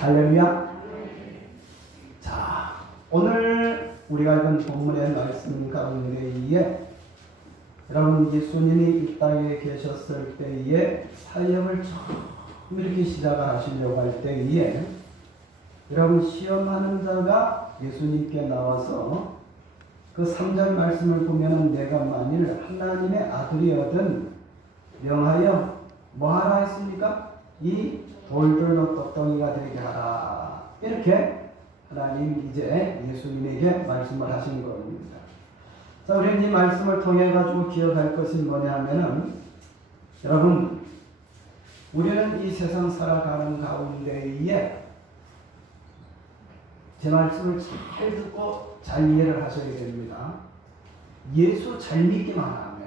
할렐루야. 자, 오늘 우리가 읽은 본문의 말씀 가운데에 여러분 예수님이 이 땅에 계셨을 때에 사역을 처음 이렇게 시작을 하시려고 할 때에 여러분 시험하는 자가 예수님께 나와서 그 3절 말씀을 보면은 내가 만일 하나님의 아들이거든 명하여 뭐하라 했습니까? 이 돌들로 떡덩이가 되게 하라. 이렇게 하나님 이제 예수님에게 말씀을 하신 겁니다. 자, 우리는 이 말씀을 통해 가지고 기억할 것이 뭐냐면은 여러분 우리는 이 세상 살아가는 가운데에 제 말씀을 잘 듣고 잘 이해를 하셔야 됩니다. 예수 잘 믿기만 하면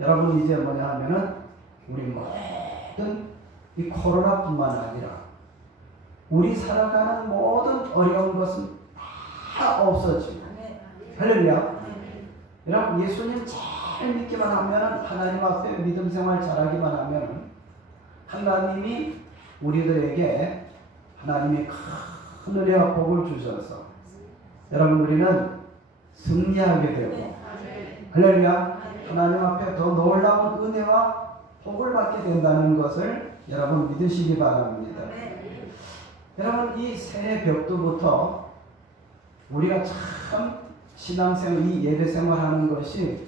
여러분 이제 뭐냐 하면은 우리 모든 이 코로나뿐만 아니라 우리 살아가는 모든 어려운 것은 다 없어지고 할렐루야. 여러분 예수님 잘 믿기만 하면 하나님 앞에 믿음 생활 잘하기만 하면 하나님이 우리들에게 하나님의 큰 은혜와 복을 주셔서 여러분 우리는 승리하게 되고 할렐루야. 하나님 앞에 더 놀라운 은혜와 복을 받게 된다는 것을 여러분 믿으시기 바랍니다. 여러분 이 새해 벽두부터 우리가 참 신앙생활, 이 예배생활하는 것이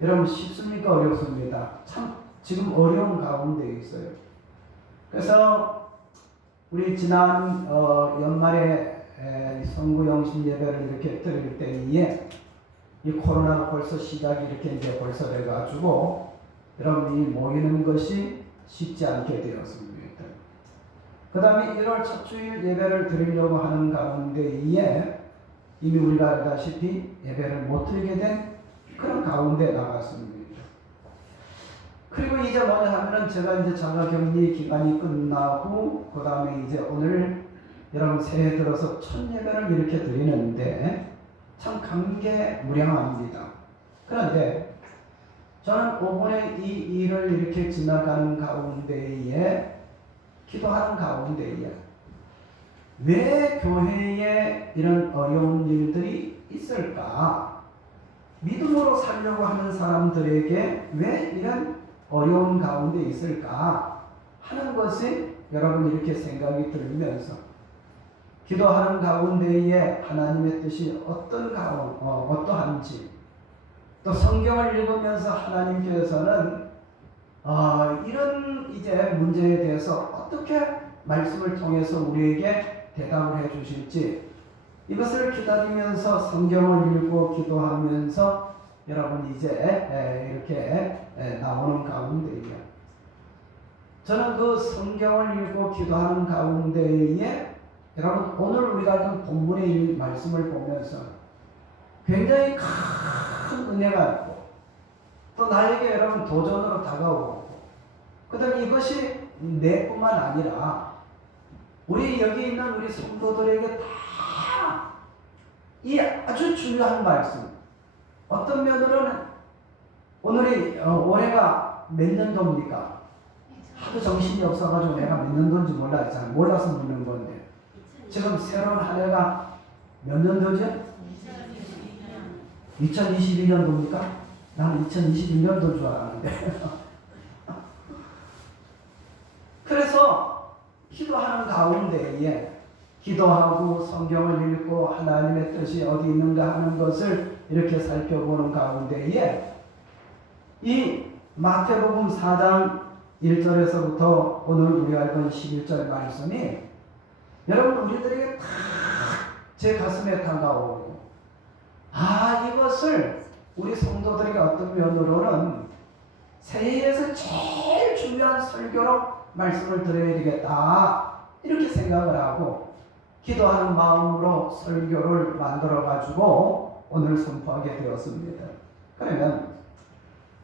여러분 쉽습니까? 어렵습니다. 참 지금 어려운 가운데 있어요. 그래서 우리 지난 연말에 성구영신 예배를 이렇게 드릴 때에 이 코로나가 벌써 시작이 이렇게 이제 벌써 돼가지고 여러분이 모이는 것이 쉽지 않게 되었습니다. 그 다음에 1월 첫 주일 예배를 드리려고 하는 가운데에 이미 우리가 알다시피 예배를 못 드리게 된 그런 가운데 나갔습니다. 그리고 이제 뭐냐 하면은 제가 이제 자가격리 기간이 끝나고 그 다음에 이제 오늘 여러분 새해 들어서 첫 예배를 이렇게 드리는데 참 감개무량합니다. 그런데 저는 5분의 이 일을 이렇게 지나가는 가운데에 기도하는 가운데에 왜 교회에 이런 어려운 일들이 있을까? 믿음으로 살려고 하는 사람들에게 왜 이런 어려운 가운데 있을까? 하는 것이 여러분 이렇게 생각이 들면서 기도하는 가운데에 하나님의 뜻이 어떠한지 또 성경을 읽으면서 하나님께서는 이런 이제 문제에 대해서 어떻게 말씀을 통해서 우리에게 대답을 해 주실지 이것을 기다리면서 성경을 읽고 기도하면서 여러분 이제 이렇게 나오는 가운데에 저는 그 성경을 읽고 기도하는 가운데에 여러분 오늘 우리가 든 본문의 이 말씀을 보면서 굉장히 큰 은혜가 있고 또 나에게 여러분 도전으로 다가오고 그 다음에 이것이 내뿐만 아니라 우리 여기 있는 우리 성도들에게 다 이 아주 중요한 말씀. 어떤 면으로는 오늘이 올해가 몇 년도입니까? 하도 정신이 없어가지고 내가 몇 년도인지 몰라서 묻는 건데 지금 새로운 한 해가 몇 년도죠? 2022년도입니까? 나는 2022년도인 줄 알았는데 그래서 기도하는 가운데에 기도하고 성경을 읽고 하나님의 뜻이 어디 있는가 하는 것을 이렇게 살펴보는 가운데에 이 마태복음 4장 1절에서부터 오늘 우리가 읽은 11절 말씀이 여러분 우리들에게 다 제 가슴에 다가오고 이것을 우리 성도들에게 어떤 면으로는 새해에서 제일 중요한 설교로 말씀을 드려야 되겠다 이렇게 생각을 하고 기도하는 마음으로 설교를 만들어 가지고 오늘 선포하게 되었습니다. 그러면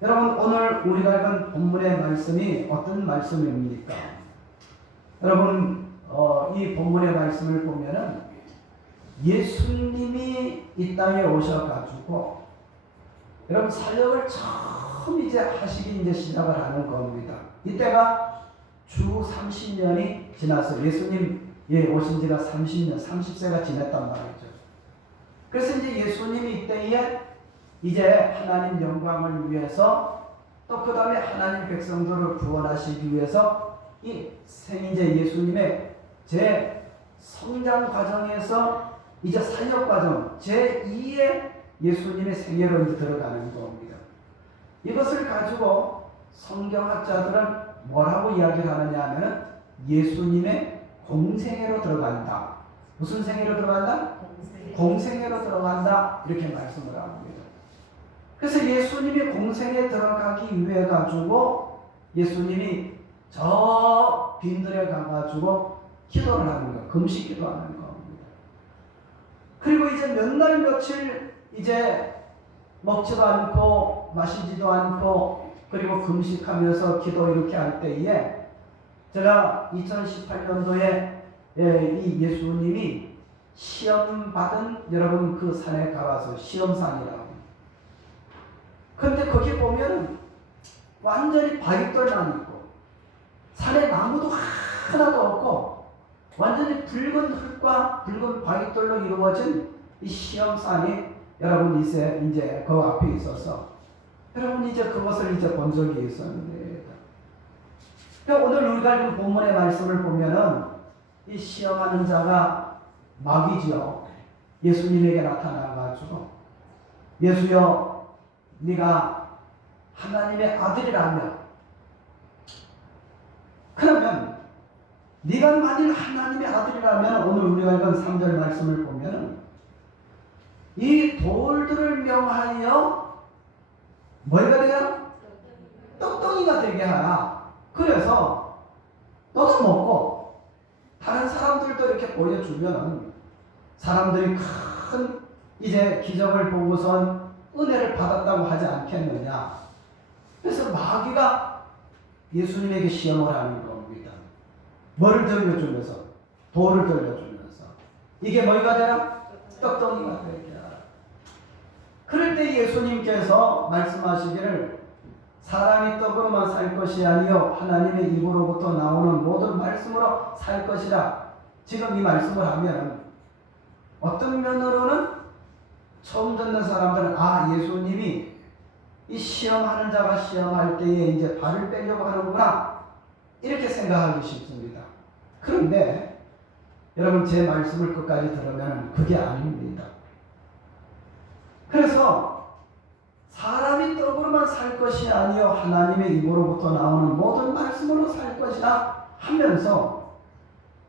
여러분 오늘 우리가 읽은 본문의 말씀이 어떤 말씀입니까? 여러분 이 본문의 말씀을 보면은 예수님이 이 땅에 오셔가지고 여러분 사역을 처음 이제 하시기 이제 시작을 하는 겁니다. 이때가 주 30년이 지났어요. 예수님 오신 지가 30년, 30세가 지났단 말이죠. 그래서 이제 예수님이 이때에 이제 하나님 영광을 위해서 또 그 다음에 하나님 백성들을 구원하시기 위해서 이 생이제 예수님의 제 성장 과정에서 이제 사역 과정 제2의 예수님의 생애로 이제 들어가는 겁니다. 이것을 가지고 성경학자들은 뭐라고 이야기를 하느냐 하면 예수님의 공생애로 들어간다. 무슨 생애로 들어간다? 공생애로 들어간다. 이렇게 말씀을 합니다. 그래서 예수님이 공생에 들어가기 위해 가지고 예수님이 저 빈들에 가가지고 기도를 하는 거, 금식 기도하는 겁니다. 그리고 이제 몇 날 며칠 이제 먹지도 않고 마시지도 않고 그리고 금식하면서 기도 이렇게 할 때에 제가 2018년도에 이 예수님이 시험 받은 여러분 그 산에 가봐서 시험산이라고. 근데 거기 보면 완전히 바위돌만 있고 산에 나무도 하나도 없고 완전히 붉은 흙과 붉은 바위돌로 이루어진 이 시험산이 여러분 이제 그 앞에 있어서 여러분 이제 그것을 이제 본 적이 있었는데 오늘 우리가 읽은 본문의 말씀을 보면은 이 시험하는 자가 마귀지요. 예수님에게 나타나가지고 예수여 네가 하나님의 아들이라면 그러면 네가 만일 하나님의 아들이라면 오늘 우리가 읽은 3절 말씀을 보면 이 돌들을 명하여 뭐가 되냐? 떡덩이가 되게 하라. 그래서 너도 먹고 다른 사람들도 이렇게 보여주면 사람들이 큰 이제 기적을 보고선 은혜를 받았다고 하지 않겠느냐. 그래서 마귀가 예수님에게 시험을 하는 겁니다. 뭐를 들려주면서? 돌을 들려주면서. 이게 뭐가 되라? 떡덩이가 되게 하라. 그럴 때 예수님께서 말씀하시기를 사람이 떡으로만 살 것이 아니요 하나님의 입으로부터 나오는 모든 말씀으로 살 것이라. 지금 이 말씀을 하면 어떤 면으로는 처음 듣는 사람들은 예수님이 이 시험하는 자가 시험할 때에 이제 발을 빼려고 하는구나 이렇게 생각하기 쉽습니다. 그런데 여러분 제 말씀을 끝까지 들으면 그게 아닙니다. 그래서 사람이 떡으로만 살 것이 아니요 하나님의 입으로부터 나오는 모든 말씀으로 살 것이라 하면서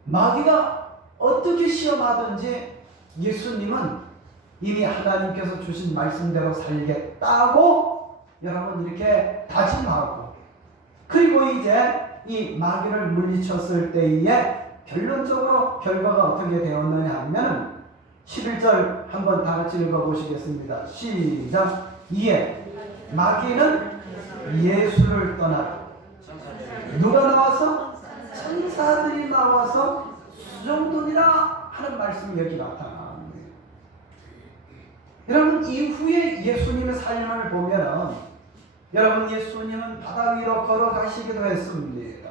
마귀가 어떻게 시험하든지 예수님은 이미 하나님께서 주신 말씀대로 살겠다고 여러분 이렇게 다짐하고 그리고 이제 이 마귀를 물리쳤을 때에 결론적으로 결과가 어떻게 되었느냐 하면 11절 한번 다 같이 읽어보시겠습니다. 시작. 이에 마귀는 예수를 떠나라. 누가 나와서? 천사들이 나와서 수종돈이라 하는 말씀이 여기 나타납니다. 여러분 이후에 예수님의 삶을 보면 여러분 예수님은 바다 위로 걸어가시기도 했습니다.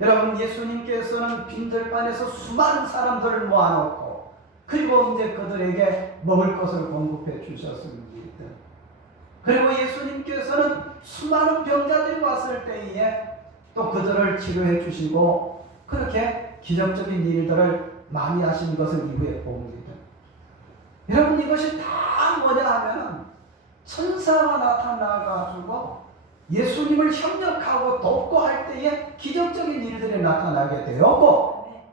여러분 예수님께서는 빈들반에서 수많은 사람들을 모아놓고 그리고 이제 그들에게 먹을 것을 공급해 주셨습니다. 그리고 예수님께서는 수많은 병자들이 왔을 때에 또 그들을 치료해 주시고 그렇게 기적적인 일들을 많이 하신 것을 이후에 봅니다. 여러분 이것이 다 뭐냐 하면 천사가 나타나가지고 예수님을 협력하고 돕고 할 때에 기적적인 일들이 나타나게 되었고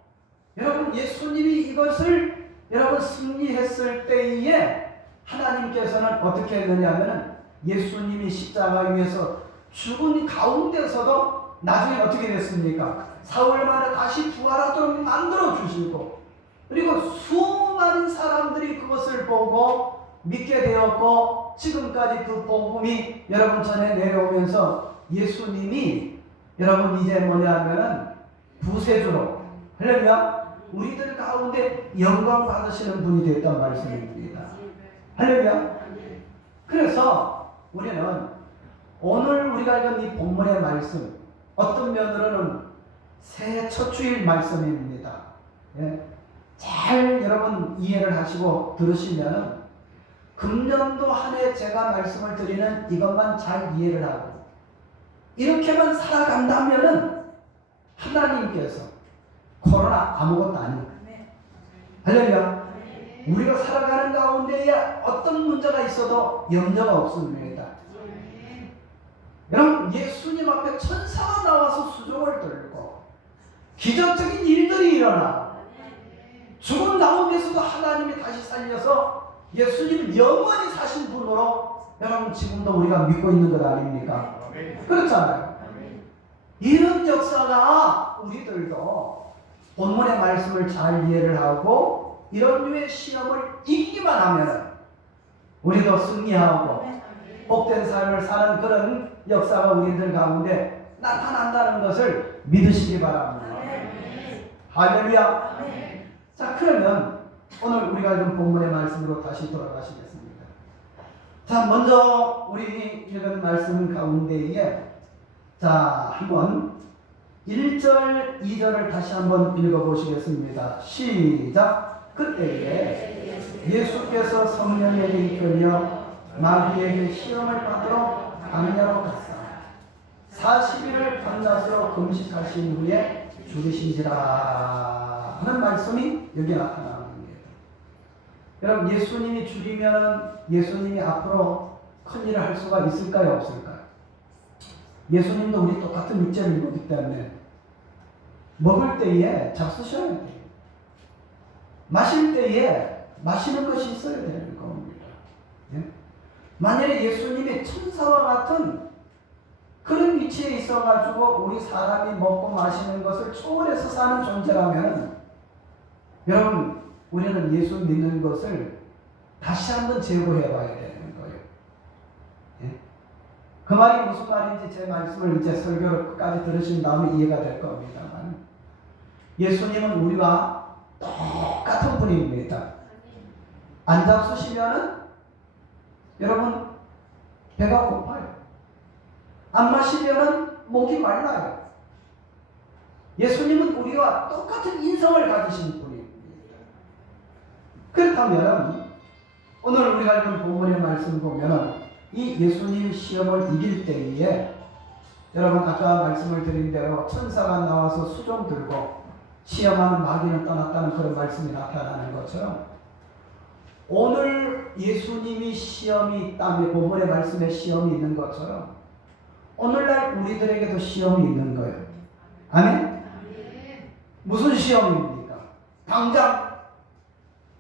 여러분 예수님이 이것을 여러분 승리했을 때에 하나님께서는 어떻게 했느냐 하면 예수님이 십자가 위에서 죽은 가운데서도 나중에 어떻게 됐습니까? 사흘 만에 다시 부활하도록 만들어 주시고 그리고 수많은 사람들이 그것을 보고 믿게 되었고 지금까지 그 복음이 여러분 전에 내려오면서 예수님이 여러분 이제 뭐냐 하면은 구세주로 할렐루야 우리들 가운데 영광 받으시는 분이 됐단 말씀입니다. 할렐루야. 그래서 우리는 오늘 우리가 읽은 이 본문의 말씀 어떤 면으로는 첫 주일 말씀입니다. 예. 잘 여러분 이해를 하시고 들으시면 금년도 한 해 제가 말씀을 드리는 이것만 잘 이해를 하고 이렇게만 살아간다면은 하나님께서 코로나 아무것도 아닙니다. 할렐루야. 우리가 살아가는 가운데에 어떤 문제가 있어도 염려가 없습니다. 여러분 예수님 앞에 천사가 나와서 수종을 들고 기적적인 일들이 일어나 죽은 가운데서도 하나님이 다시 살려서 예수님 영원히 사신 분으로 여러분 지금도 우리가 믿고 있는 것 아닙니까? 그렇잖아요. 이런 역사가 우리들도 본문의 말씀을 잘 이해를 하고 이런 류의 시험을 이기기만 하면 우리도 승리하고 복된 삶을 사는 그런 역사가 우리들 가운데 나타난다는 것을 믿으시기 바랍니다. 할렐루야. 자, 그러면 오늘 우리가 읽은 본문의 말씀으로 다시 돌아가시겠습니다. 자, 먼저 우리 읽은 말씀 가운데에 자, 한번 1절, 2절을 다시 한번 읽어보시겠습니다. 시작. 그때에 예수께서 성령에게 이끌려 마귀에게 시험을 받으러 광야로 갔사 40일을 밤낮으로 금식하신 후에 죽으신지라 하는 말씀이 여기에 나타나는 겁니다. 여러분 예수님이 죽이면 예수님이 앞으로 큰 일을 할 수가 있을까요? 없을까요? 예수님도 우리 똑같은 육체를 입었기 때문에 먹을 때에 잡수셔야 돼요. 마실 때에 마시는 것이 있어야 되는 겁니다. 예? 만약에 예수님이 천사와 같은 그런 위치에 있어가지고 우리 사람이 먹고 마시는 것을 초월해서 사는 존재라면 여러분 우리는 예수 믿는 것을 다시 한번 재고해 봐야 되는 거예요. 예? 그 말이 무슨 말인지 제 말씀을 이제 설교를 끝까지 들으신 다음에 이해가 될 겁니다만 예수님은 우리와 똑같은 분입니다. 안 잡수시면은 여러분 배가 고파요. 안 마시면은 목이 말라요. 예수님은 우리와 똑같은 인성을 가지신 분입니다. 그렇다면 오늘 우리가 읽은 본문의 말씀 보면은 이 예수님 시험을 이길 때에 여러분 아까 말씀을 드린 대로 천사가 나와서 수종 들고 시험하는 마귀는 떠났다는 그런 말씀이 나타나는 것처럼 오늘 예수님이 시험이 있다면 본문의 말씀에 시험이 있는 것처럼 오늘날 우리들에게도 시험이 있는 거예요. 아멘? 무슨 시험입니까? 당장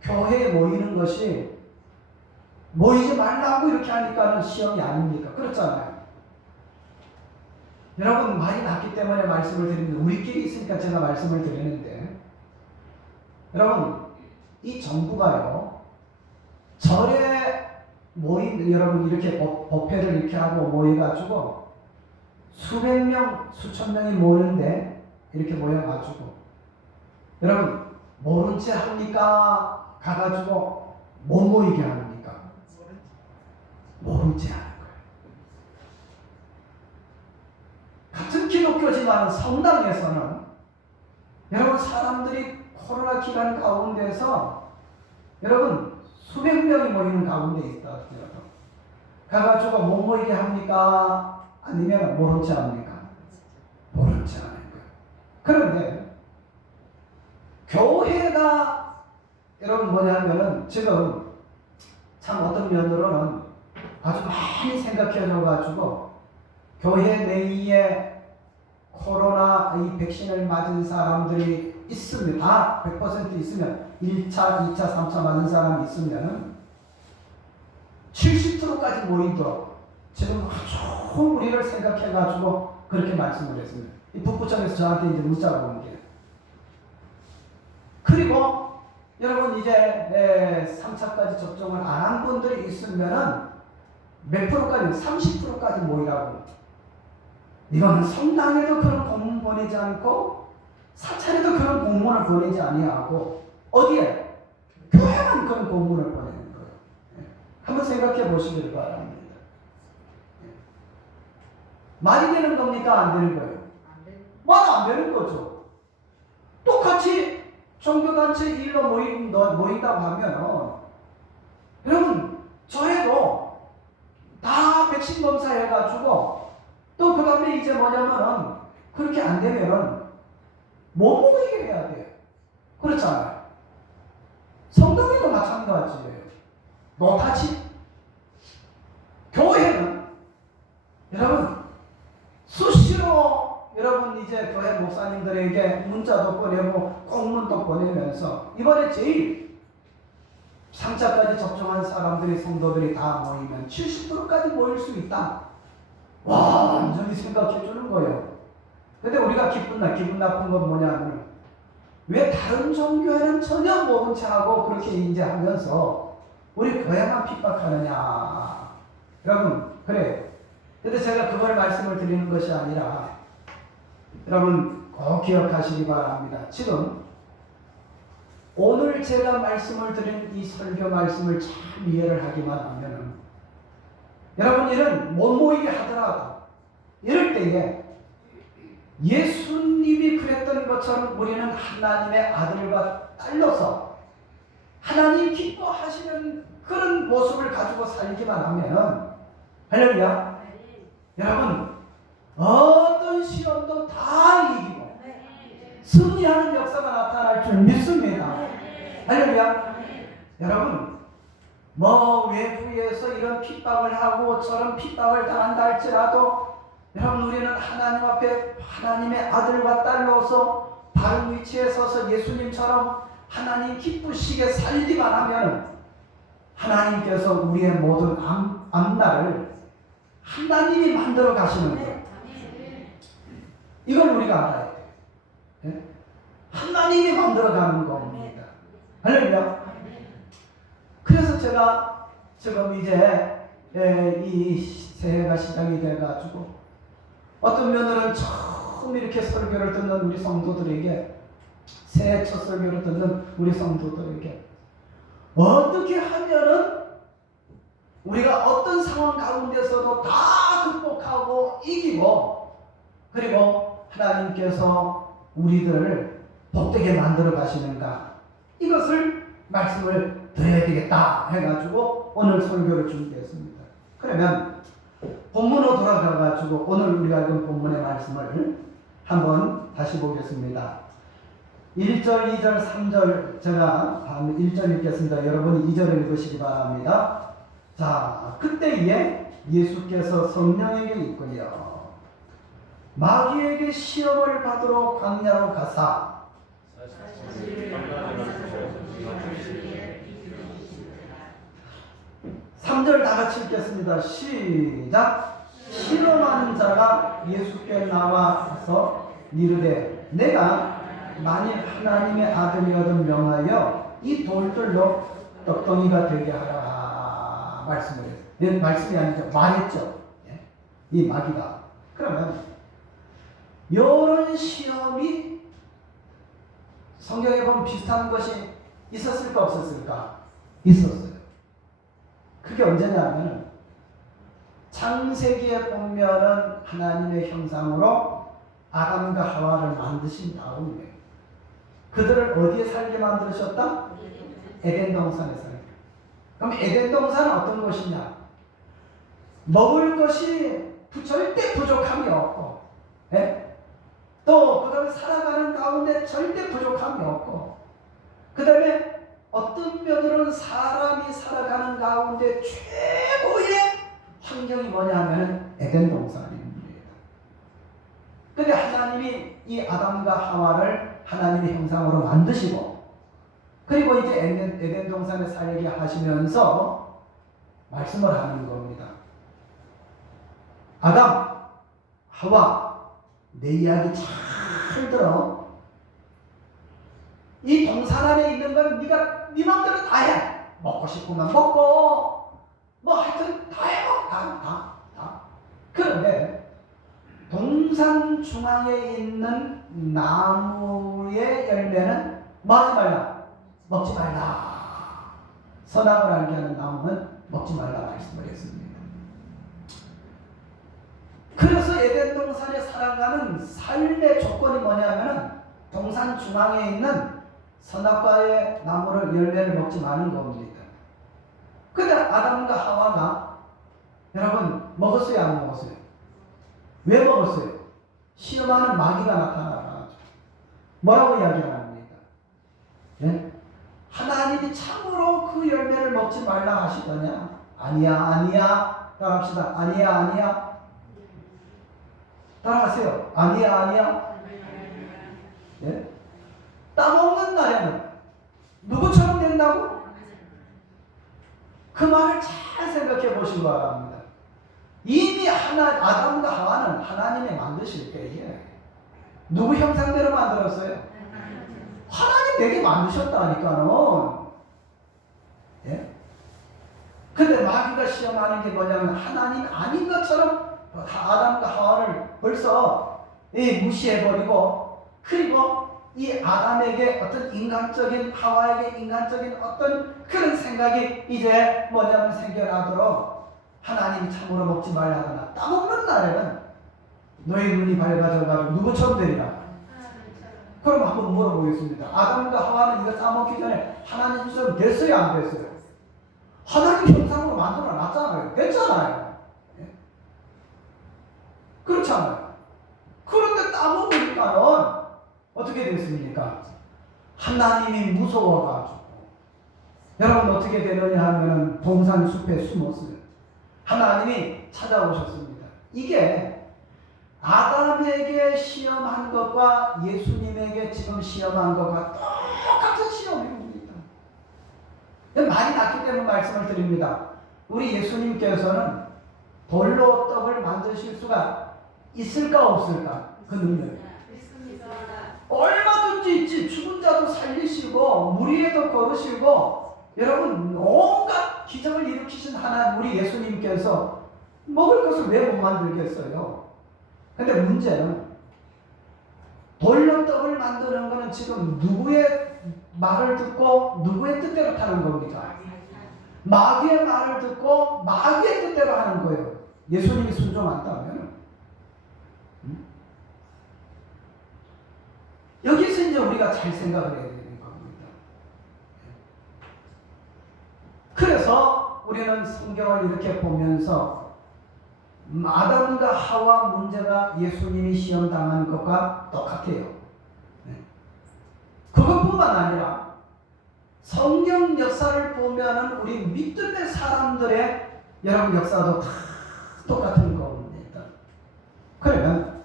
교회에 모이는 것이 모이지 말라고 이렇게 하니까는 시험이 아닙니까? 그렇잖아요. 여러분 말이 났기 때문에 말씀을 드리는데 우리끼리 있으니까 제가 말씀을 드리는데 여러분 이 정부가요 절에 모인 여러분 이렇게 법회를 이렇게 하고 모여가지고 수백 명 수천 명이 모이는데 이렇게 모여가지고 여러분 모른 채 합니까? 가가지고 못 모이게 합니까? 모른 채 하는 거예요. 같은 기독교지만 성당에서는 여러분 사람들이 코로나 기간 가운데서 여러분 수백 명이 모이는 가운데 있다 하더라도 가가지고 못 모이게 합니까? 아니면 모른 채 합니까? 모른 채 하는 거예요. 그런데 교회가 여러분 뭐냐면은 지금 참 어떤 면으로는 아주 많이 생각해줘가지고 교회 내에 코로나 이 백신을 맞은 사람들이 있습니다. 다 100% 있으면 1차, 2차, 3차 맞은 사람이 있으면 70%까지 모이도록 지금 아주 우리를 생각해가지고 그렇게 말씀을 했습니다. 이 북부청에서 저한테 이제 문자가 온 게. 그리고 여러분 이제 3차까지 접종을 안 한 분들이 있으면은 몇 프로까지 30%까지 모이라고. 이거는 성당에도 그런 공문 보내지 않고 사찰에도 그런 공문을 보내지 아니하고 어디에? 교회만 그런 공문을 보내는 거예요. 한번 생각해 보시기를 바랍니다. 말이 되는 겁니까? 안 되는 거예요? 말 안 되는 거죠. 종교단체 일로 모인다고 하면 여러분 저희도 다 백신 검사해가지고 또 그 다음에 이제 뭐냐면은 그렇게 안 되면은 못 먹이게 해야 돼요. 그렇잖아요. 성당에도 마찬가지예요. 노타치. 교회는 여러분 수시로 여러분 이제 교회 목사님들에게 문자도 보내고 공문도 보내면서 이번에 제일 3차까지 접종한 사람들이 성도들이 다 모이면 70%까지 모일 수 있다. 와, 완전히 생각해 주는 거예요. 근데 우리가 기분 나쁜 건 뭐냐면 왜 다른 종교에는 전혀 모른 척하고 그렇게 이제 하면서 우리 교회만 핍박하느냐. 여러분 그래요. 근데 제가 그걸 말씀을 드리는 것이 아니라 여러분 꼭 기억하시기 바랍니다. 지금 오늘 제가 말씀을 드린 이 설교 말씀을 잘 이해를 하기만 하면은 여러분 이런 못 모이게 하더라도 이럴 때에 예수님이 그랬던 것처럼 우리는 하나님의 아들과 딸로서 하나님 기뻐하시는 그런 모습을 가지고 살기만 하면은 할렐루야. 여러분 어떤 시험도 다 이기고 승리하는 역사가 나타날 줄 믿습니다. 할렐루야. 여러분 뭐 외부에서 이런 핍박을 하고 저런 핍박을 당한다 할지라도 여러분 우리는 하나님 앞에 하나님의 아들과 딸로서 바른 위치에 서서 예수님처럼 하나님 기쁘시게 살기만 하면 하나님께서 우리의 모든 앞날을 하나님이 만들어 가시는 거예요. 이걸 우리가 알아야 돼요. 네? 하나님이 만들어 가는 겁니다. 할렐루야. 그래서 제가 지금 이제 이 새해가 시작이 돼가지고 어떤 면으로는 처음 이렇게 설교를 듣는 우리 성도들에게 새해 첫 설교를 듣는 우리 성도들에게 어떻게 하면은 우리가 어떤 상황 가운데서도 다 극복하고 이기고 그리고 하나님께서 우리들을 복되게 만들어 가시는가 이것을 말씀을 드려야 되겠다 해가지고 오늘 설교를 준비했습니다. 그러면 본문으로 돌아가가지고 오늘 우리가 읽은 본문의 말씀을 한번 다시 보겠습니다. 1절, 2절, 3절 제가 1절 읽겠습니다. 여러분이 2절을 읽으시기 바랍니다. 자, 그때에 예수께서 성령에게 이끌려 마귀에게 시험을 받으러 광야로 가사 3절 다 같이 읽겠습니다. 시작. 실험하는 자가 예수께 나와서 이르되 내가 만일 하나님의 아들이어든 명하여 이 돌들로 떡덩이가 되게 하라 말씀을 했어요. 말씀이 아니죠. 말했죠. 이 마귀가. 그러면 이런 시험이 성경에 보면 비슷한 것이 있었을까 없었을까? 있었어요. 그게 언제냐면 창세기에 보면은 하나님의 형상으로 아담과 하와를 만드신 다음에 그들을 어디에 살게 만드셨다? 에덴 동산에 살게. 그럼 에덴 동산은 어떤 곳이냐? 먹을 것이 절대 부족함이 없고, 또 그 다음에 살아가는 가운데 절대 부족함이 없고, 그 다음에 어떤 면으로는 사람이 살아가는 가운데 최고의 환경이 뭐냐면 에덴 동산입니다. 근데 하나님이 이 아담과 하와를 하나님의 형상으로 만드시고 그리고 이제 에덴 동산에 살게 하시면서 말씀을 하는 겁니다. 아담, 하와, 내 이야기 잘 들어. 이 동산 안에 있는 건 네가 네 마음대로 다 해. 먹고 싶으면 먹고 뭐 하여튼 다 해. 다. 그런데 동산 중앙에 있는 나무의 열매는 먹지 말라. 먹지 말라. 선악을 알게 하는 나무는 먹지 말라 말씀을 했습니다. 그래서 에덴 동산에 살아가는 삶의 조건이 뭐냐면은 동산 중앙에 있는 선악과의 나무를 열매를 먹지 마는 겁니다. 근데 아담과 하와가 여러분 먹었어요, 안 먹었어요? 왜 먹었어요? 시험하는 마귀가 나타나가지고 뭐라고 이야기합니다. 예? 하나님이 참으로 그 열매를 먹지 말라 하시더냐? 아니야, 아니야. 따라합시다. 아니야, 아니야. 따라하세요. 아니야, 아니야. 예? 따먹는 날에는 누구처럼 된다고? 그 말을 잘 생각해 보시기 바랍니다. 이미 아담과 하와는 하나님이 만드실 때에 누구 형상대로 만들었어요? 하나님 되게 만드셨다니까는. 예? 근데 마귀가 시험하는 게 뭐냐면 하나님 아닌 것처럼 아담과 하와를 벌써 무시해버리고, 그리고 이 아담에게 어떤 인간적인, 하와에게 인간적인 어떤 그런 생각이 이제 뭐냐면 생겨나도록 하나님이 참으로 먹지 말라거나 따먹는 날에는 너의 눈이 밝아져가지고 누구처럼 되리라. 그럼 한번 물어보겠습니다. 아담과 하와는 이거 따먹기 전에 하나님처럼 됐어요, 안 됐어요? 하나님 형상으로 만들어 놨잖아요. 됐잖아요. 예? 그렇잖아요. 그런데 따먹으니까는 어떻게 됐습니까? 하나님이 무서워가지고, 여러분 어떻게 되느냐 하면 동산 숲에 숨었어요. 하나님이 찾아오셨습니다. 이게 아담에게 시험한 것과 예수님에게 지금 시험한 것과 똑같은 시험입니다. 많이 났기 때문에 말씀을 드립니다. 우리 예수님께서는 돌로 떡을 만드실 수가 있을까 없을까? 그 능력이 얼마든지 있지. 죽은 자도 살리시고 물 위에도 걸으시고, 여러분 온갖 기적을 일으키신 하나님 우리 예수님께서 먹을 것을 왜 못 만들겠어요? 근데 문제는 돌로 떡을 만드는 것은 지금 누구의 말을 듣고 누구의 뜻대로 타는 겁니까? 마귀의 말을 듣고 마귀의 뜻대로 하는 거예요. 예수님이 순종한다면. 여기서 이제 우리가 잘 생각을 해야 되는 겁니다. 그래서 우리는 성경을 이렇게 보면서 아담과 하와 문제가 예수님이 시험당한 것과 똑같아요. 그것뿐만 아니라 성경 역사를 보면은 우리 믿음의 사람들의 여러분 역사도 다 똑같은 겁니다. 그러면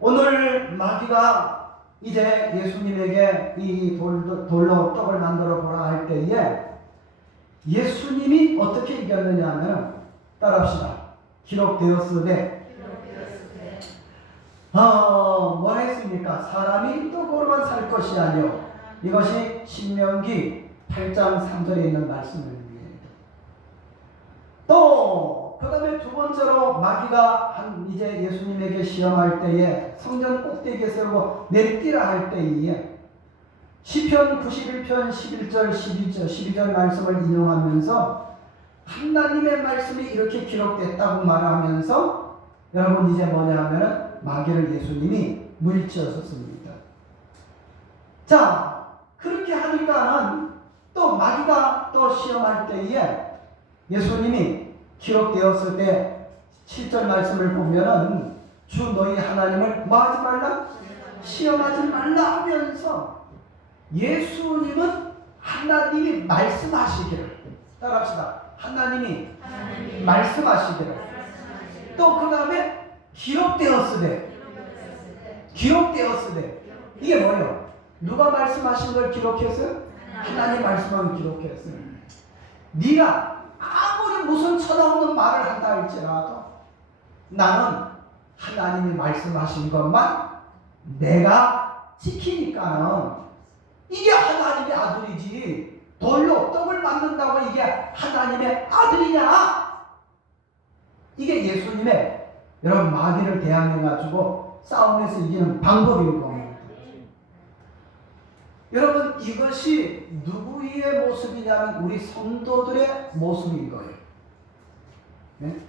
오늘 마귀가 이제 예수님에게 이 돌로 떡을 만들어 보라 할 때에 예수님이 어떻게 이겼느냐 하면, 따라합시다. 기록되었으되 뭐라 했습니까? 사람이 떡으로만 살 것이 아니요. 이것이 신명기 8장 3절에 있는 말씀입니다. 또 그 다음에 두 번째로 마귀가 이제 예수님에게 시험할 때에 성전 꼭대기에 세우고 내리뛰라 할 때에 시편 91편 11절 12절 말씀을 인용하면서 하나님의 말씀이 이렇게 기록됐다고 말하면서, 여러분 이제 뭐냐 하면 마귀를 예수님이 물리치셨습니다. 자, 그렇게 하니까는 또 마귀가 또 시험할 때에 예수님이 기록되었을 때 7절 말씀을 보면은 주 너희 하나님을 뭐 하지 말라? 시험하지 말라 하면서 예수님은 하나님이 말씀하시기를, 따라합시다. 하나님이 말씀하시기를, 또 그 다음에 기록되었으되 이게 뭐예요? 누가 말씀하신 걸 기록했어요? 하나님 말씀을 기록했어요. 네가 아무리 무슨 천하없는 말을 한다 할지라도 나는 하나님이 말씀하신 것만 내가 지키니까는 이게 하나님의 아들이지, 돌로 떡을 만든다고 이게 하나님의 아들이냐? 이게 예수님의 여러분 마귀를 대항해가지고 싸움에서 이기는 방법인 겁니다. 여러분 이것이 누구의 모습이냐면 우리 성도들의 모습인 거예요. 네?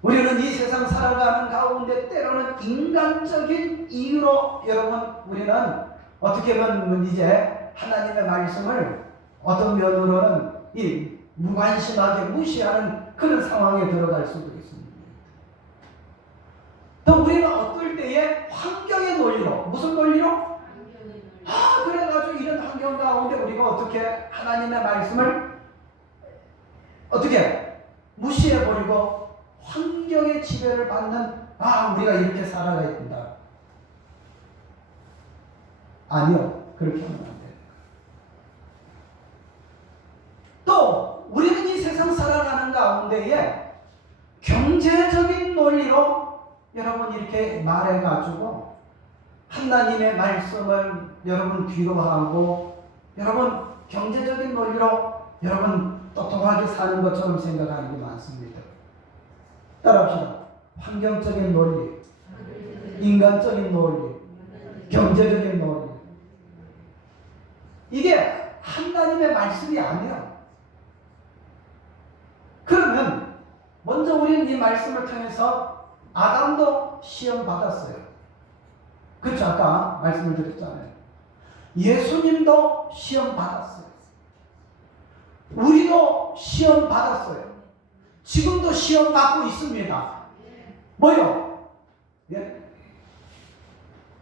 우리는 이 세상 살아가는 가운데 때로는 인간적인 이유로 여러분 우리는 어떻게 보면 이제 하나님의 말씀을 어떤 면으로는 이 무관심하게 무시하는 그런 상황에 들어갈 수도 있습니다. 또 우리가 어떨 때에 환경의 논리로, 무슨 논리로? 그래가지고 이런 환경 가운데 우리가 어떻게 하나님의 말씀을 어떻게 무시해버리고 환경의 지배를 받는 우리가 이렇게 살아가야 된다. 아니요. 그렇게 하면 안 돼요. 또 우리는 이 세상 살아가는 가운데에 경제적인 논리로 여러분 이렇게 말해가지고 하나님의 말씀을 여러분 뒤로 하고 여러분 경제적인 논리로 여러분 똑똑하게 사는 것처럼 생각하는 게 많습니다. 따라합시다. 환경적인 논리, 인간적인 논리, 경제적인 논리. 이게 하나님의 말씀이 아니야. 그러면 먼저 우리는 이 말씀을 통해서 아담도 시험 받았어요. 그렇죠? 아까 말씀을 드렸잖아요. 예수님도 시험 받았어요. 우리도 시험 받았어요. 지금도 시험 받고 있습니다. 뭐요? 예?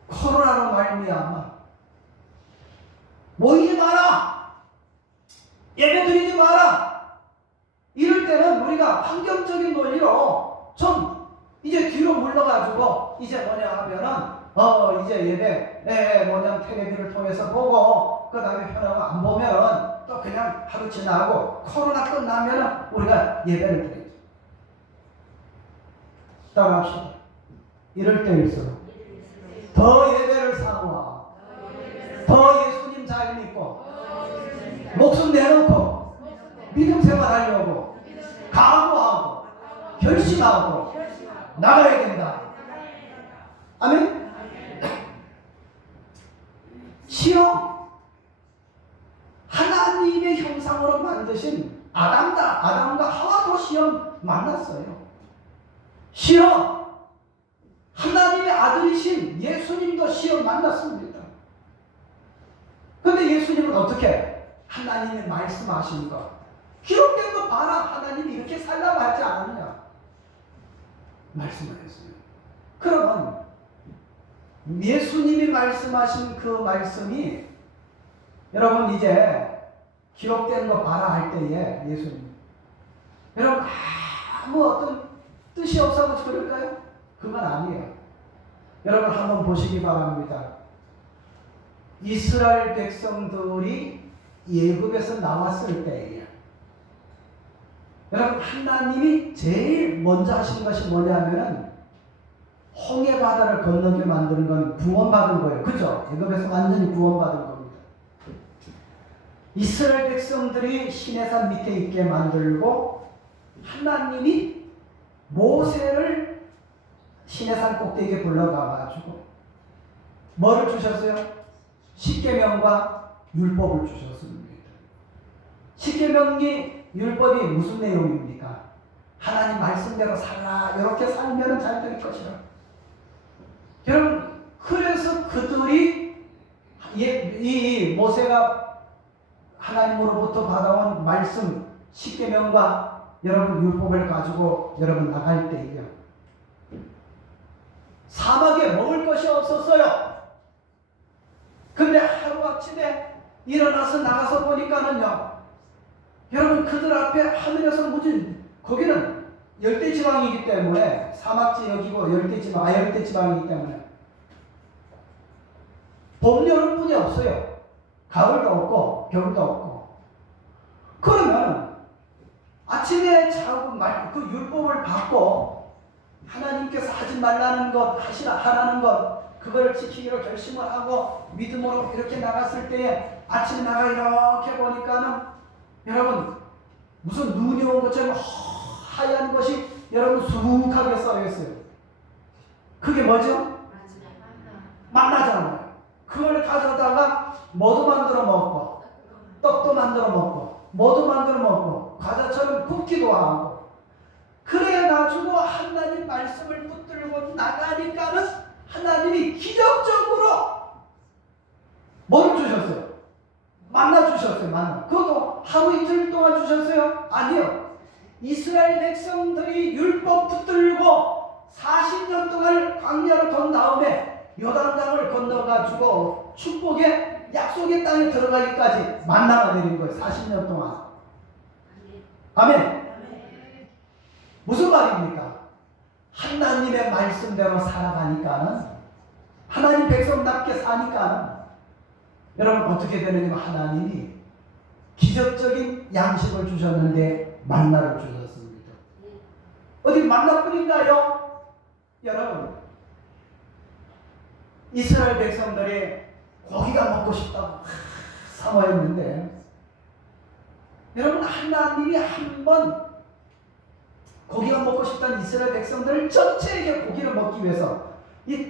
코로나로 말미암아 모이지 마라, 예배 드리지 마라. 이럴 때는 우리가 환경적인 논리로 좀 이제 뒤로 물러가지고 이제 뭐냐 하면은 이제 예배 텔레비를 통해서 보고 그 다음에 편하고 안 보면은 또 그냥 하루 지나고 코로나 끝나면은 우리가 예배를 드리죠. 따라합시다. 이럴 때일수록 더 예배를 사모하고 더 예수님 잘 믿고 목숨 내놓고 믿음 생활하려고 각오하고 결심하고 나가야 된다. 아멘. 시험, 하나님의 형상으로 만드신 아담과 하와도 시험 만났어요. 시험, 하나님의 아들이신 예수님도 시험 만났습니다. 그런데 예수님은 어떻게? 하나님이 말씀하신 것, 기록된 거 봐라. 하나님이 이렇게 살라고 하지 않았느냐? 말씀을 했어요. 그러면 예수님이 말씀하신 그 말씀이 여러분 이제 기록된 거 봐라 할 때에 예수님, 여러분 아무 어떤 뜻이 없어서 그럴까요? 그건 아니에요. 여러분 한번 보시기 바랍니다. 이스라엘 백성들이 애굽에서 나왔을 때에 여러분 하나님이 제일 먼저 하신 것이 뭐냐면은 홍해 바다를 건너게 만드는 건 구원받은 거예요. 그죠? 애굽에서 완전히 구원받은 겁니다. 이스라엘 백성들이 시내산 밑에 있게 만들고 하나님이 모세를 시내산 꼭대기에 불러가가지고 뭐를 주셨어요? 십계명과 율법을 주셨습니다. 십계명이 율법이 무슨 내용입니까? 하나님 말씀대로 살라. 이렇게 살면 잘 될 것이라. 여러분, 그래서 그들이 이 모세가 하나님으로부터 받아온 말씀 십계명과 여러분 율법을 가지고 여러분 나갈 때에요. 사막에 먹을 것이 없었어요. 근데 하루아침에 일어나서 나가서 보니까는요, 여러분 그들 앞에 하늘에서 무슨, 거기는 열대지방이기 때문에, 사막 지역이고 열대지방이기 때문에 봄, 여름뿐이 없어요. 가을도 없고 겨울도 없고. 그러면 아침에 자고 그 율법을 받고 하나님께서 하지 말라는 것, 하라는 것, 그걸 지키기로 결심을 하고 믿음으로 이렇게 나갔을 때에 아침에 나가 이렇게 보니까는 여러분 무슨 눈이 온 것처럼 하얀 것이 여러분 수북하게 쌓여있어요. 그게 뭐죠? 만나잖아요. 그걸 가져다가 뭐도 만들어 먹고 떡도 만들어 먹고 뭐도 만들어 먹고 과자처럼 굽기도 하고, 그래가지고 하나님 말씀을 붙들고 나가니까는 하나님이 기적적으로 이스라엘 백성들이 율법 붙들고 40년 동안 광야로 돈 다음에 요단강을 건너가지고 축복의 약속의 땅에 들어가기까지 만나가 내린 거예요. 40년 동안. 아멘. 무슨 말입니까? 하나님의 말씀대로 살아가니까는, 하나님 백성답게 사니까는 여러분 어떻게 되느냐면 하나님이 기적적인 양식을 주셨는데 만나를 주셨습니다. 어디 만나뿐인가요? 여러분, 이스라엘 백성들이 고기가 먹고 싶다고 사모했는데, 여러분 하나님이 한번 고기가 먹고 싶다는 이스라엘 백성들 전체에게 고기를 먹기 위해서,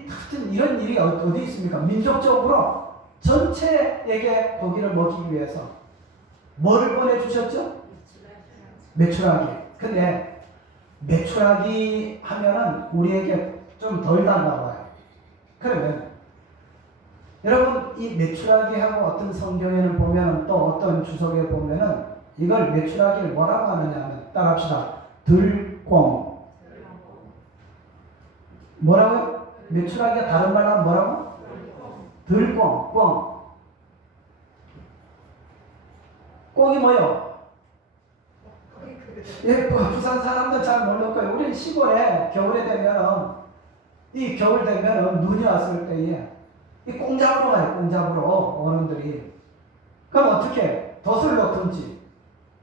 같은 이런 일이 어디 있습니까? 민족적으로 전체에게 고기를 먹기 위해서 뭐를 보내주셨죠? 메추라기. 근데 메추라기 하면은 우리에게 좀 덜 다가와요. 그러면 여러분 이 메추라기하고 어떤 성경에는 보면, 또 어떤 주석에 보면은 이걸 메추라기를 뭐라고 하느냐면, 따라합시다. 들꽁. 뭐라고요? 메추라기가 다른 말로 하면 뭐라고? 들꽁. 꽁. 꽁이 뭐요? 예, 부산 사람들 잘 모를 거예요. 우리 시골에 겨울에 되면은, 이 겨울 되면은 눈이 왔을 때에 이 꽁 잡으러 가요. 꽁 잡으러 어른들이. 그럼 어떻게? 덫을 놓든지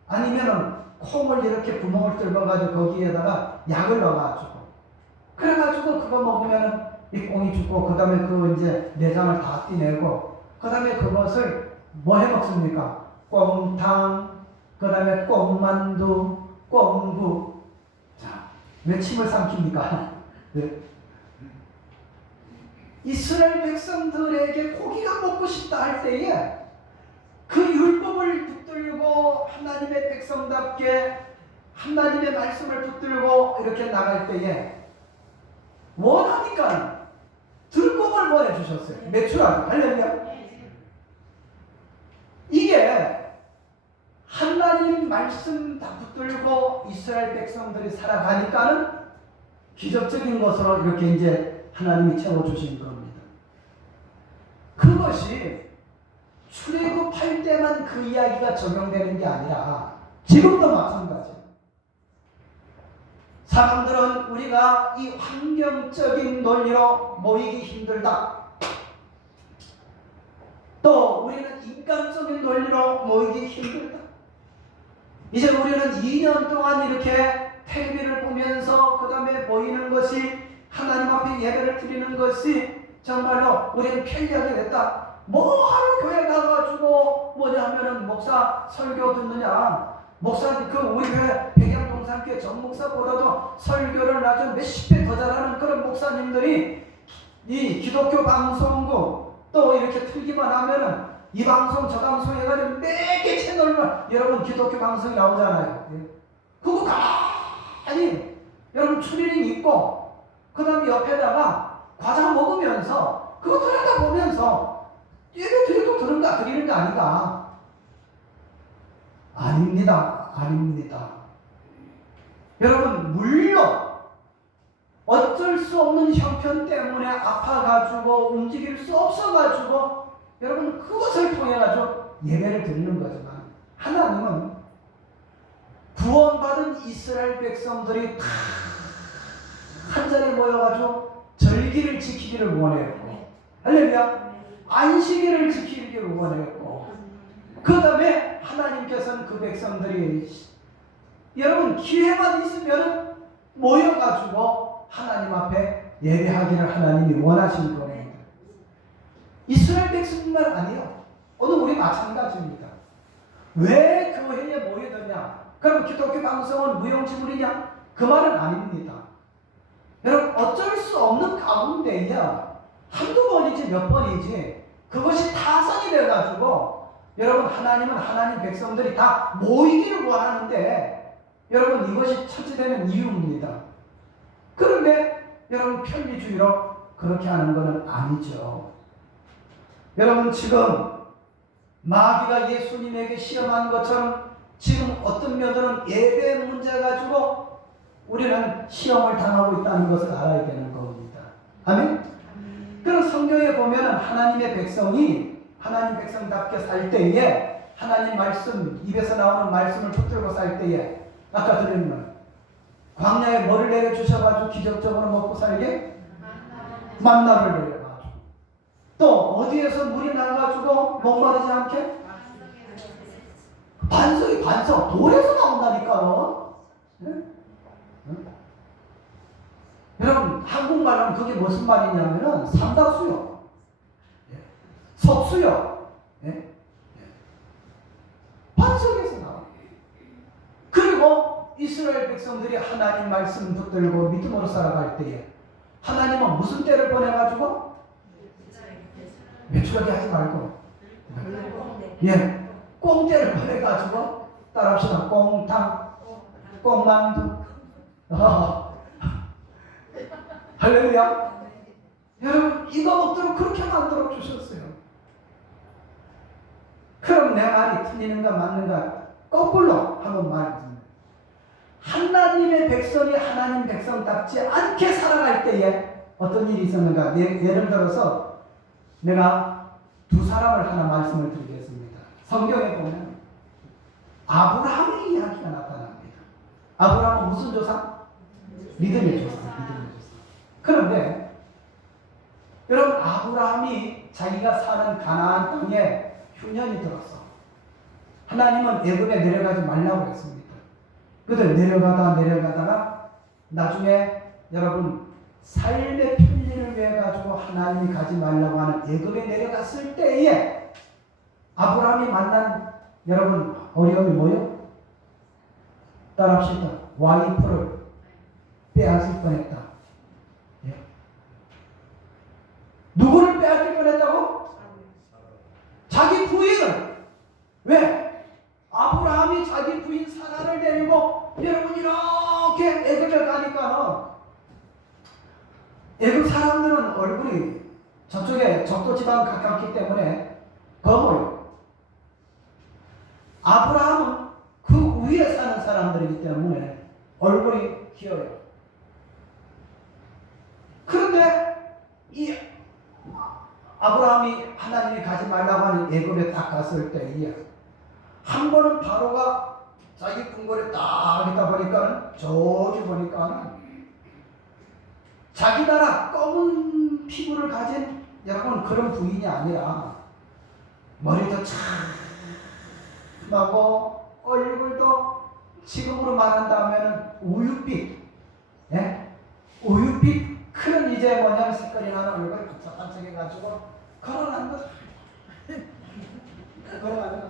아니면은 콩을 이렇게 구멍을 뚫어가지고 거기에다가 약을 넣어가지고, 그래가지고 그거 먹으면은 이 꽁이 죽고, 그 다음에 그 이제 내장을 다 떼내고, 그 다음에 그것을 뭐 해 먹습니까? 꽁탕, 그 다음에 꽁만두, 꽁국. 자, 왜 침을 삼킵니까? 네. 이스라엘 백성들에게 고기가 먹고 싶다 할 때에 그 율법을 붙들고 하나님의 백성답게 하나님의 말씀을 붙들고 이렇게 나갈 때에 원하니까 들꽁을 보내주셨어요. 메추라기. 할렐루야. 이게 하나님 말씀 다 붙들고 이스라엘 백성들이 살아가니까는 기적적인 것으로 이렇게 이제 하나님이 채워주신 겁니다. 그것이 출애굽할 때만 그 이야기가 적용되는 게 아니라 지금도 마찬가지예요. 사람들은 우리가 이 환경적인 논리로 모이기 힘들다, 또 우리는 인간적인 논리로 모이기 힘들다, 이제 우리는 2년 동안 이렇게 텔레비를 보면서 그 다음에 모이는 것이, 하나님 앞에 예배를 드리는 것이 정말로 우리는 편리하게 됐다. 뭐하러 교회 가가지고 뭐냐 하면은 목사 설교 듣느냐, 목사님 우리 교회 백양동산교회 전 목사보다도 설교를 아주 몇십 배 더 잘하는 그런 목사님들이 이 기독교 방송국 또 이렇게 틀기만 하면은 이 방송 저 방송 해가지고 몇 개 채널만 여러분 기독교 방송이 나오잖아요. 그거 가만히 여러분 추리닝 입고 그 다음에 옆에다가 과자 먹으면서 그거 들여다보면서 예배 드리고 드리는 거 아닌가? 아닙니다. 아닙니다. 여러분 물론 어쩔 수 없는 형편 때문에 아파가지고 움직일 수 없어가지고 여러분 그것을 통해가지고 예배를 드리는 거지만, 하나님은 구원받은 이스라엘 백성들이 다 한 자리에 모여가지고 절기를 지키기를 원했고, 할렐루야, 안식일을 지키기를 원했고, 그 다음에 하나님께서는 그 백성들이 여러분 기회만 있으면 모여가지고 하나님 앞에 예배하기를 하나님이 원하신 겁니다. 이스라엘 백성뿐만 아니에요. 오늘 우리 마찬가지입니다. 왜 교회에 모이느냐? 그럼 기독교 방송은 무용지물이냐? 그 말은 아닙니다. 여러분 어쩔 수 없는 가운데야 한두 번이지 몇 번이지 그것이 타성이 돼가지고 여러분 하나님은 하나님 백성들이 다 모이기를 원하는데 여러분 이것이 처치되는 이유입니다. 그런데 여러분 편리주의로 그렇게 하는 것은 아니죠. 여러분 지금 마귀가 예수님에게 시험한 것처럼 지금 어떤 면들은 예배 문제 가지고 우리는 시험을 당하고 있다는 것을 알아야 되는 겁니다. 아멘? 그럼 성경에 보면 하나님의 백성이 하나님 백성답게 살 때에 하나님 말씀, 입에서 나오는 말씀을 붙들고 살 때에 아까 드린 말 광야에 뭐를 내려주셔가지고 기적적으로 먹고 살게? 만나를 내려가지고 또 어디에서 물이 나가지고 목마르지 않게? 반석 돌에서 나온다니까요. 네? 응? 여러분 한국말로는 그게 무슨 말이냐면은 삼다수요, 석수요, 반석에서 나와요. 그리고 이스라엘 백성들이 하나님 말씀 붙들고 믿음으로 살아갈 때에 하나님은 무슨 때를 보내가지고 매출하게 하지 말고 꽁때를 보내가지고 따라합시다. 꽁탕, 꽁만두. 할렐루야. 여러분 이거 먹도록 그렇게 만들어 주셨어요. 그럼 내 말이 틀리는가 맞는가 거꾸로 한번 말해줍니다. 하나님의 백성이 하나님 백성답지 않게 살아갈 때에 어떤 일이 있었는가? 예를 들어서 내가 두 사람을 하나 말씀을 드리겠습니다. 성경에 보면 아브라함의 이야기가 나타납니다. 아브라함은 무슨 조상? 믿음의 조상. 그런데 여러분 아브라함이 자기가 사는 가나안 땅에 흉년이 들었어. 하나님은 애굽에 내려가지 말라고 했습니다. 그들 내려가다가 나중에 여러분 삶의 편리를 위해 가지고 하나님이 가지 말라고 하는 애굽에 내려갔을 때에 아브라함이 만난 여러분 어려움이 뭐예요? 따라합시다. 와이프를 빼앗을 뻔했다. 누구를 빼앗길 뻔했다고? 자기 부인을. 왜? 아브라함이 자기 부인 사라를 데리고 여러분 이렇게 애굽에 가니까 애굽 사람들은 얼굴이 저쪽에 적도 지방 가깝기 때문에 검어요. 아브라함은 그 위에 사는 사람들이기 때문에 얼굴이 귀여워요. 그런데 이 아브라함이 하나님이 가지 말라고 하는 애굽에 딱 갔을 때에 한 번은 바로가 자기 궁궐에 딱 있다 보니까는 저기 보니까는 자기 나라 검은 피부를 가진 여러분 그런 부인이 아니라 머리도 참하고 얼굴도 지금으로 말한다면 우유빛, 우유빛 그런 이제 뭐냐면 색깔이 나는 얼굴이 반짝반짝해가지고 걸어가는 거죠. 걸어가는 거.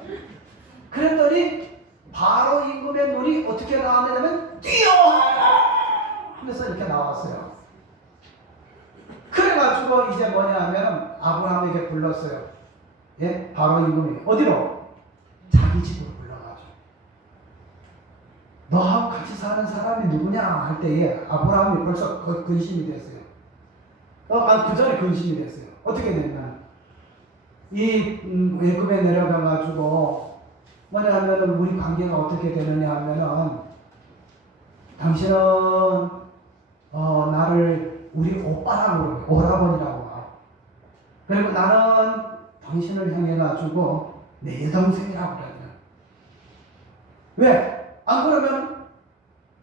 그랬더니 바로 임금의 눈이 어떻게 나왔냐면 뛰어 하면서 이렇게 나왔어요. 그래가지고 이제 뭐냐면 아브라함에게 불렀어요. 바로 임금이 어디로? 자기 집으로 불러가지고 너하고 같이 사는 사람이 누구냐 할 때에 아브라함이 벌써 근심이 됐어요. 그 전에 근심이 됐어요. 어떻게 됐냐? 이 애굽에 내려가가지고 뭐냐면은 우리 관계가 어떻게 되느냐 하면은 당신은 나를 우리 오빠라고 그래요. 오라버니라고 해요. 그리고 나는 당신을 향해 가지고 내 여동생이라고 그래요. 왜? 안 그러면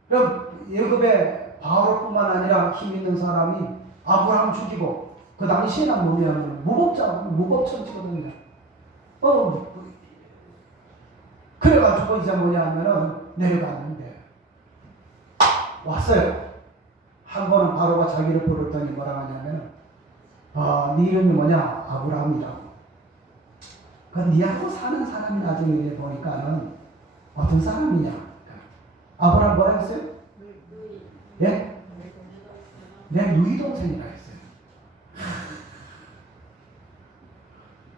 그럼 애굽의 바로뿐만 아니라 힘 있는 사람이 아브라함 죽이고 그 당시에는 뭐냐면 무법천지거든요. 그래가지고 이제 뭐냐면은 내려갔는데 왔어요. 한 번은 바로가 자기를 부르더니 뭐라고 하냐면 네 이름이 뭐냐? 아브라함이라고. 그 니하고 사는 사람이 나중에 보니까는 어떤 사람이냐? 아브라함 뭐라 했어요? 예? 내 누이 동생이라 했어요.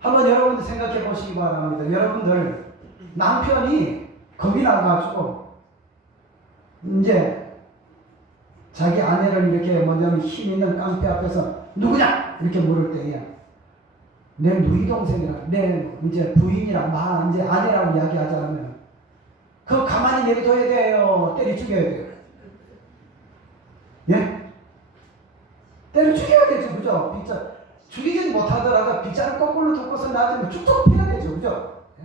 한번 여러분들 생각해 보시기 바랍니다. 여러분들 남편이 겁이 나가지고 이제 자기 아내를 이렇게 뭐냐면 힘 있는 깡패 앞에서 누구냐 이렇게 물을 때에 내 누이 동생이라 내 이제 부인이라 이제 아내라고 이야기하자면 그거 가만히 내려둬야 돼요? 때려 죽여야 돼요? 예? 때려 죽여야 되죠, 그죠? 빗자 죽이진 못하더라도 빗자루 거꾸로 덮고서 나중에 쭉쭉 패야 되죠, 그죠? 예?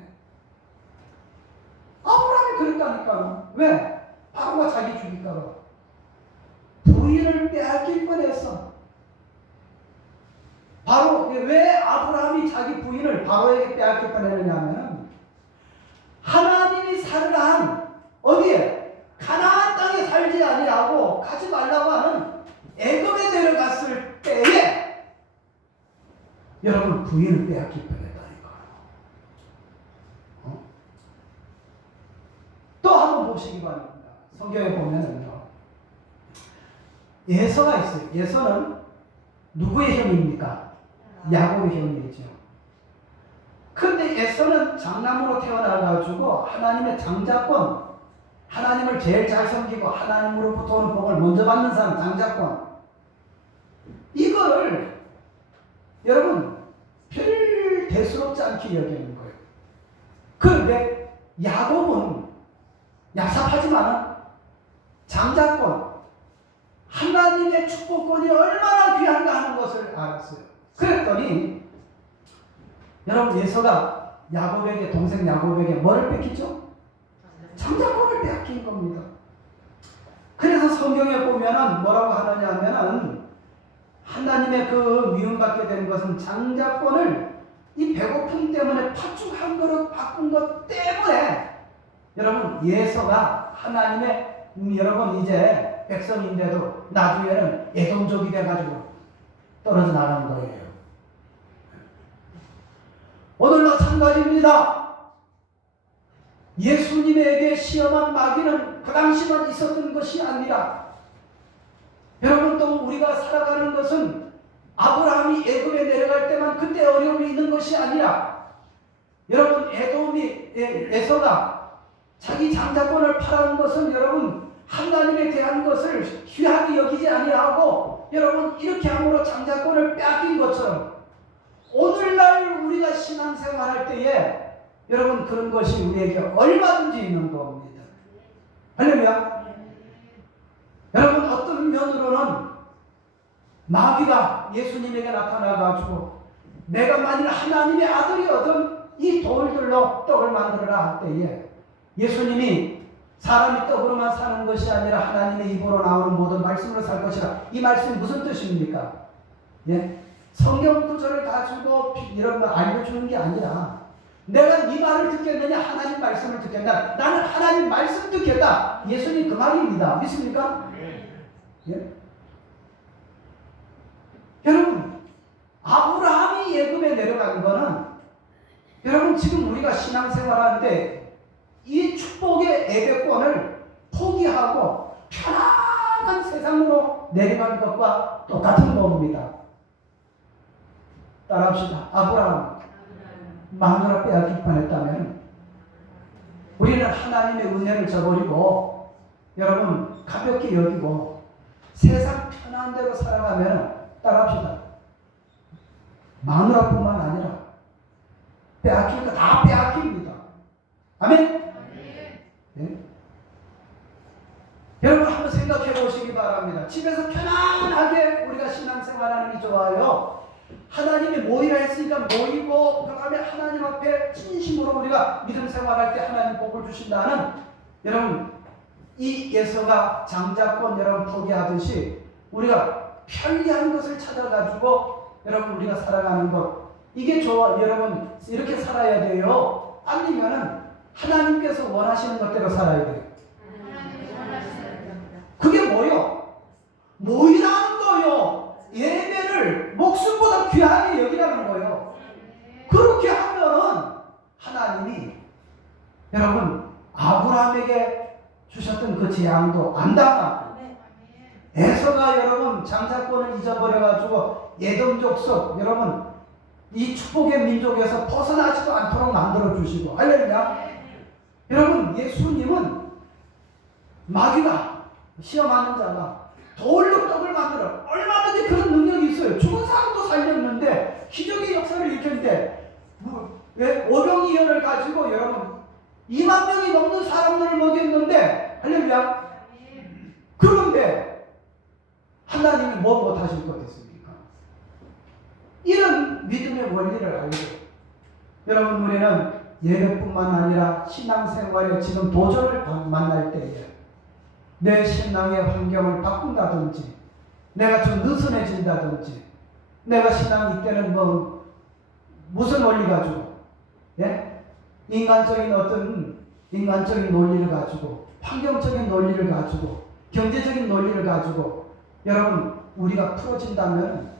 아브라함이 그랬다니까요. 왜? 바로가 자기 죽일까봐. 부인을 빼앗길 뻔했어. 바로 왜 아브라함이 자기 부인을 바로에게 빼앗길 뻔했느냐면 하나님이 살으란 어디에? 가나안 땅에 살지 아니하고 가지 말라고 하는 애굽에 내려갔을 때에 여러분 부인을 빼앗길 뻔했다니까요. 또 한번 보시기 바랍니다. 성경에 보면은요, 예서가 있어요. 예서는 누구의 형입니까? 야곱의 형이죠. 근데 예서는 장남으로 태어나가지고 하나님의 장자권, 하나님을 제일 잘 섬기고 하나님으로부터 오는 복을 먼저 받는 사람, 장자권, 이거를 여러분 별 대수롭지 않게 여기는 거예요. 그런데 야곱은 얍삽하지만 장자권, 하나님의 축복권이 얼마나 귀한가 하는 것을 알았어요. 그랬더니 여러분 예서가 야곱에게, 동생 야곱에게 뭐를 뺏기죠? 장자권을 빼앗긴 겁니다. 그래서 성경에 보면은 뭐라고 하느냐 하면은 하나님의 그 미움받게 된 것은 장자권을 이 배고픔 때문에 팥죽 한 그릇 바꾼 것 때문에 여러분 예서가 하나님의 여러분 이제 백성인데도 나중에는 에돔족이 돼가지고 떨어져 나가는 거예요. 오늘 마찬가지입니다. 예수님에게 시험한 마귀는 그 당시만 있었던 것이 아니라 여러분 또 우리가 살아가는 것은 아브라함이 애굽에 내려갈 때만 그때 어려움이 있는 것이 아니라 여러분 에서가 자기 장자권을 팔아온 것은 여러분 하나님에 대한 것을 귀하게 여기지 아니하고 여러분 이렇게 함으로 장자권을 빼앗긴 것처럼 오늘날 우리가 신앙생활할 때에 여러분 그런 것이 우리에게 얼마든지 있는 겁니다. 할렐루야. 여러분 어떤 면으로는 마귀가 예수님에게 나타나가지고 내가 만일 하나님의 아들이거든 이 돌들로 떡을 만들어라 할 때에 예수님이 사람이 떡으로만 사는 것이 아니라 하나님의 입으로 나오는 모든 말씀으로 살 것이라. 이 말씀이 무슨 뜻입니까? 예? 성경 구절을 가지고 이런 거 알려주는 게 아니라 내가 네 말을 듣겠느냐 하나님 말씀을 듣겠다. 나는 하나님 말씀 듣겠다. 예수님 그 말입니다. 믿습니까? 예? 여러분 아브라함이 애굽에 내려간 거는 여러분 지금 우리가 신앙생활하는데 이 축복의 애대권을 포기하고 편안한 세상으로 내려간 것과 똑같은 겁니다. 따라합시다. 아브라함 마누라 빼앗길 뻔했다면 우리는 하나님의 은혜를 저버리고 여러분 가볍게 여기고 세상 편한 대로 살아가면 따라합시다. 마누라뿐만 아니라 빼앗길 거 다 빼앗깁니다. 아멘? 네? 여러분 한번 생각해 보시기 바랍니다. 집에서 편안하게 우리가 신앙생활하는 게 좋아요. 하나님이 모이라 했으니까 모이고 그 다음에 하나님 앞에 진심으로 우리가 믿음 생활할 때 하나님 복을 주신다는 여러분 이 예서가 장자권 여러분 포기하듯이 우리가 편리한 것을 찾아가지고 여러분 우리가 살아가는 것 이게 좋아. 여러분 이렇게 살아야 돼요. 아니면은 하나님께서 원하시는 것대로 살아야 돼요. 그게 뭐요? 모이라는 거요. 예배를 목숨보다 귀하게 여기라는 거예요. 그렇게 하면은 하나님이 여러분 아브라함에게 주셨던 그 재앙도 안 당하고 에서가 여러분 장자권을 잊어버려가지고 에돔족 속 여러분 이 축복의 민족에서 벗어나지도 않도록 만들어 주시고 할렐루야. 여러분 예수님은 마귀가 시험하는 자가 돌로 떡을 만들어 얼마든지 그런 능력이 있어요. 죽은 사람도 살렸는데 기적의 역사를 일으켰는데 왜 오병이어를 가지고 여러분 2만 명이 넘는 사람들을 먹였는데, 할렐루야. 그런데 하나님이 뭐 못하실 것 있습니까? 이런 믿음의 원리를 알고, 여러분, 우리는 예배뿐만 아니라 신앙생활에 지금 도전을 만날 때에 내 신앙의 환경을 바꾼다든지, 내가 좀 느슨해진다든지, 내가 신앙이 이때는 무슨 원리 가지고, 예? 인간적인 논리를 가지고, 환경적인 논리를 가지고, 경제적인 논리를 가지고, 여러분, 우리가 풀어진다면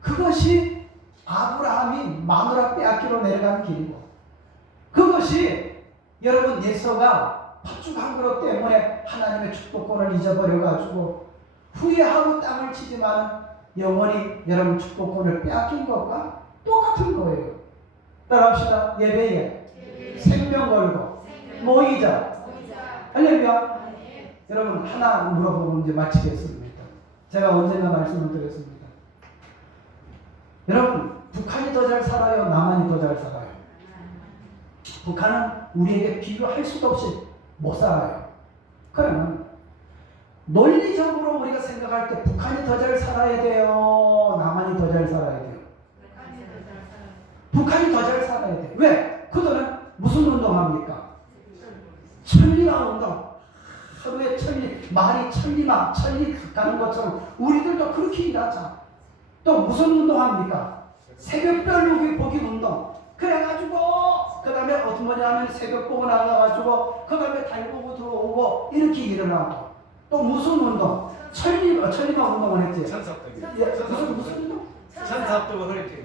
그것이 아브라함이 마누라 빼앗기로 내려간 길이고, 그것이 여러분 예서가 팥죽 한 그릇 때문에 하나님의 축복권을 잊어버려가지고 후회하고 땅을 치지만 영원히 여러분 축복권을 빼앗긴 것과 똑같은 거예요. 따라합시다. 예배에 생명 걸고 모이자. 할렐루야. 여러분, 하나 물어보고 이제 마치겠습니다. 제가 언젠가 말씀을 드렸습니다. 여러분, 북한이 더 잘 살아요? 남한이 더 잘 살아요? 북한은 우리에게 비교할 수도 없이 못 살아요. 그러면 논리적으로 우리가 생각할 때 북한이 더 잘 살아야 돼요? 남한이 더 잘 살아야 돼요? 북한이 더 잘 살아야 돼요. 왜? 그들은 무슨 운동합니까? 천리마 운동. 하루에 말이 천리마, 천리 가는 것처럼 우리들도 그렇게 일하자. 또 무슨 운동합니까? 새벽별 보기 운동. 그래가지고 그 다음에 어떤 거냐 하면 새벽 보고 나가가지고 그 다음에 달 보고 들어오고 이렇게 일어나고, 또 무슨 운동? 천리마 운동을 했지. 천사뜨기. 예, 무슨 운동? 천사뜨기 허리 펴기.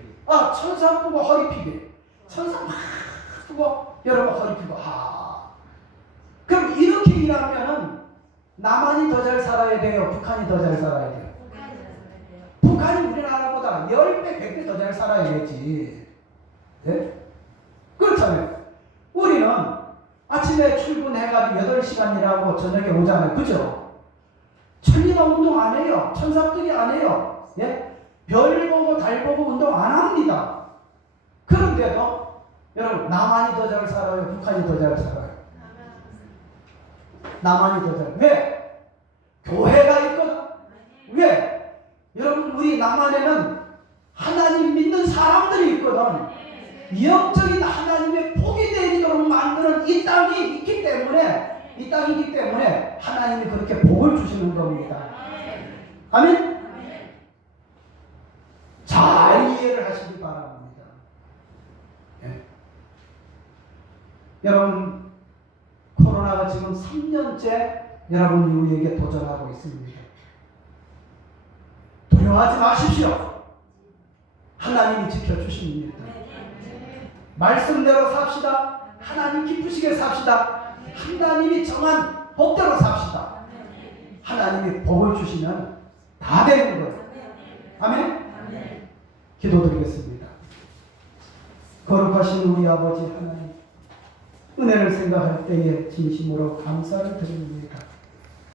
천사 보고 허리 피기. 천사 막 보고 여러분 허리 피고. 그럼 이렇게 일하면은 남한이 더 잘 살아야 돼요? 북한이 더 잘 살아야 돼요? 북한이 우리나라보다 10배, 100배 더 잘 살아야지. 네? 그렇잖아요. 우리는 아침에 출근해가지고 8시간 일하고 저녁에 오잖아요. 그죠? 천리마 운동 안 해요. 천사뜨기 안 해요. 예? 별 보고 달 보고 운동 안 합니다. 그런데도 여러분, 남한이 더 잘 살아요? 북한이 더 잘 살아요? 남한이 더 잘. 왜? 교회가 있거든. 왜? 여러분, 우리 남한에는 하나님 믿는 사람들이 있거든. 영적인 하나님의 복이 되도록 만드는 이 땅이 있기 때문에 하나님이 그렇게 복을 주시는 겁니다. 아멘? 잘 이해를 하시기 바랍니다. 예. 여러분, 코로나가 지금 3년째 여러분 우리에게 도전하고 있습니다. 두려워하지 마십시오. 하나님이 지켜주십니다. 말씀대로 삽시다. 하나님 기쁘시게 삽시다. 하나님이 정한 복대로 삽시다. 하나님이 복을 주시면 다 되는 거예요. 아멘? 기도드리겠습니다. 거룩하신 우리 아버지 하나님, 은혜를 생각할 때에 진심으로 감사를 드립니다.